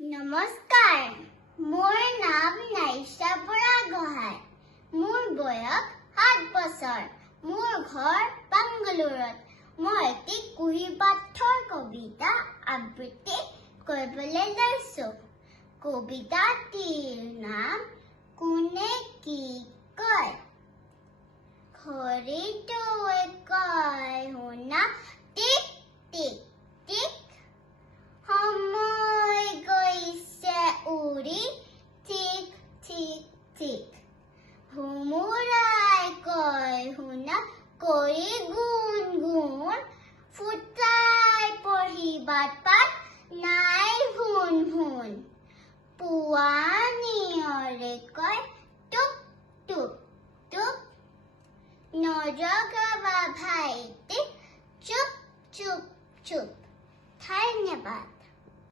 নমস্কাৰ, মোৰ নাম নাইশা বুঢ়াগোহাঁই। মোৰ বয়স 7 বছৰ। মোৰ ঘৰ বাংগালুৰুত। মই এটি কুহিপাঠৰ কবিতা আবৃত্তি কৰিবলৈ লৈছোঁ। কবিতাটিৰ নাম কোনে কি কয়। ঘড়ীটোৱে কয় শুনা, টিক টিক টিক